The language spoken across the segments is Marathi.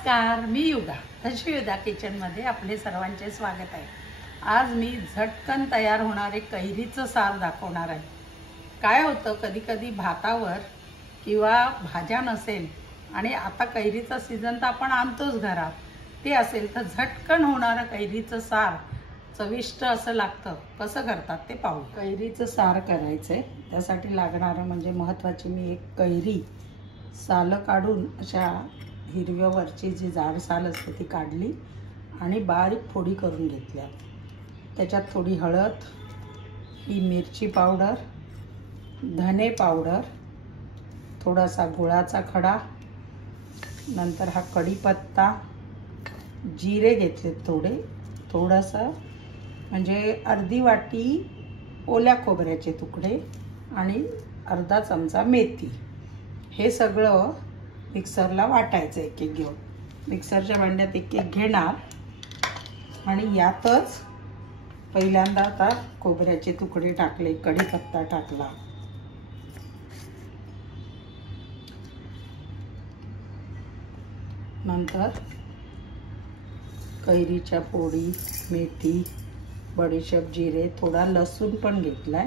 नमस्कार, मी युगा युगा किचनमध्ये आपले सर्वांचे स्वागत आहे। आज मी झटकन तयार होणारे कैरीचं सार दाखवणार आहे। काय होतं, कधी कधी भातावर किंवा भाज्या नसेल आणि आता कैरीचा सीजन तर आपण आणतोच घरात, ते असेल तर झटकन होणारं कैरीचं सार चविष्ट असं लागतं। कसं करतात ते पाहू। कैरीचं सार करायचंय, त्यासाठी लागणारं म्हणजे महत्त्वाची मी एक कैरी साल काढून अशा हिरव्यावरची जी जाड साल असते ती काढली आणि बारीक फोडी करून घेतल्या। त्याच्यात थोडी हळद, ही मिरची पावडर, धने पावडर, थोडासा गुळाचा खडा, नंतर हा कढीपत्ता, जिरे घेतले थोडंसं म्हणजे अर्धी वाटी ओल्या खोबऱ्याचे तुकडे आणि अर्धा चमचा मेथी। हे सगळं मिक्सरला वाटायचं एक एक घेऊन। मिक्सरच्या भांड्यात एक एक घेणार आणि यातच पहिल्यांदा आता खोबऱ्याचे तुकडे टाकले, कढीपत्ता टाकला, नंतर कैरीच्या फोडी, मेथी, बडीशेप, जिरे, थोडा लसूण पण घेतलाय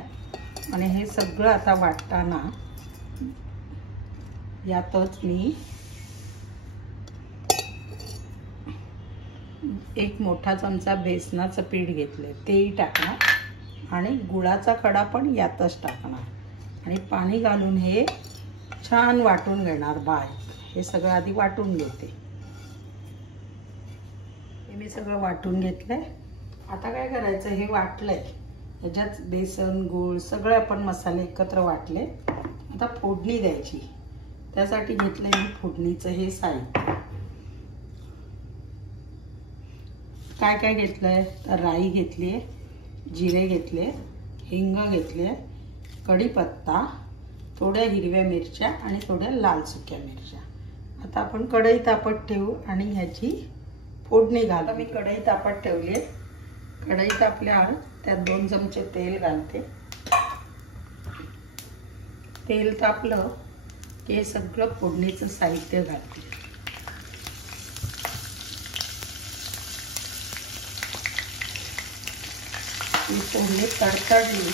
आणि हे सगळं आता वाटताना यातच मी एक मोठा चमचा बेसनाचं पीठ घेतले, तेही टाकणार आणि गुळाचा खडा पण यातच टाकणार आणि पाणी घालून हे छान वाटून घेणार बारीक। हे सगळं आधी वाटून घेते। हे मी सगळं वाटून घेतलंय। आता काय करायचं, हे वाटलंय, ह्याच्यात बेसन, गूळ सगळे आपण मसाले एकत्र वाटले। आता फोडणी द्यायची, त्यासाठी घेतलंय मी फोडणीचं हे साहित्य। काय काय घेतलंय तर राई घेतलीये, जिरे घेतले, हिंग घेतले, कढीपत्ता, थोड्या हिरव्या मिरच्या आणि थोड्या लाल सुक्या मिरच्या। आता आपण कढई तापत ठेवू आणि ह्याची फोडणी घालू। मी कढई तापत ठेवली आहे। कढई तापल्यावर त्यात 2 चमचे तेल घालते। तेल तापलं की हे सगळं फोडणीचं साहित्य घालते। ही फोडणी तडतडली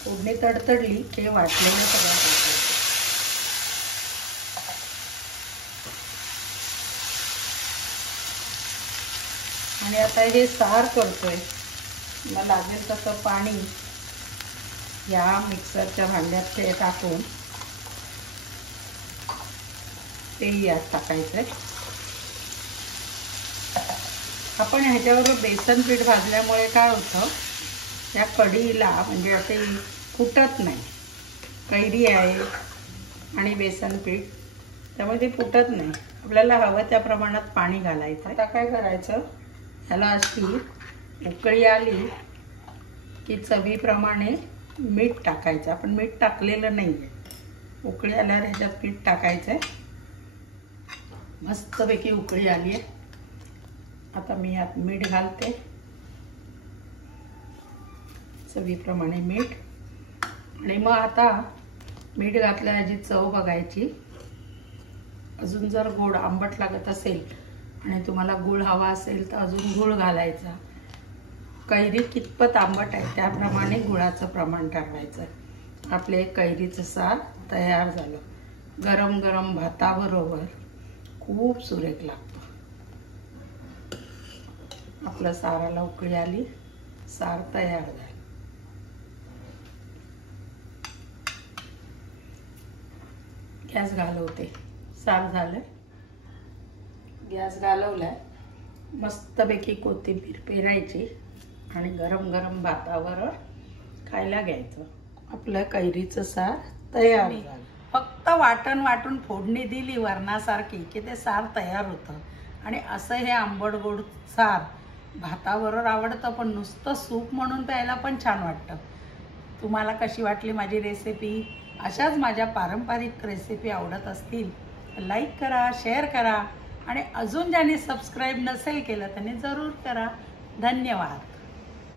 फोडणी तडतडली ते वाटलेलं सगळं टाकायचं आणि आता हे सार करतोय, मला लागेल तसं पाणी या मिक्सरच्या भांड्यात ते टाकून ते यात टाकायचंय। आपण ह्याच्यावर बेसन पीठ भाजल्यामुळे काय होतं, त्या कढीला म्हणजे असे फुटत नाही। कैरी आहे आणि बेसन पीठ, त्यामुळे ते फुटत नाही। आपल्याला हवं त्या प्रमाणात पाणी घालायचं। आता काय करायचं, ह्याला अशी उकळी आली की चवीप्रमाणे मीठ टाकायचं। आपण मीठ टाकलेलं नाहीये, उकळी आल्यावर ह्याच्यात पीठ टाकायचंय। मस्तपैकी उकळी आली आहे। आता मी यात मीठ घालते, चवीप्रमाणे मीठ, आणि मग आता मीठ घातल्या ह्याची चव बघायची। अजून जर गोड आंबट लागत असेल आणि तुम्हाला गुळ हवा असेल तर अजून गुळ घालायचा। कैरी कितपत आंबट आहे त्याप्रमाणे गुळाचं प्रमाण ठरवायचं। आपले कैरीचं सार तयार झालं। गरम गरम भाताबरोबर खूप सुरेख लागतं। आपलं साराला उकळी आली, सार तयार झालं। गॅस घालवते, सार झालं, गॅस घालवलाय। मस्तपैकी कोथिंबीर पेरायची आणि गरम गरम भातावर खायला घ्यायचं। आपलं कैरीचं सार तयार झालं। फक्त वाटून फोडणी दिली वरणासारखी की ते सार तयार होतं। आणि असं हे आंबट गोड सार भाताबरोबर आवडतं, पण नुसतं सूप म्हणून प्यायला पण छान वाटतं। तुम्हाला कशी वाटली माझी रेसिपी अशाच माझ्या पारंपरिक रेसिपी आवडत असतील तर लाईक करा, शेअर करा आणि अजून ज्यांनी सबस्क्राईब नसेल केलं त्यांनी जरूर करा. धन्यवाद.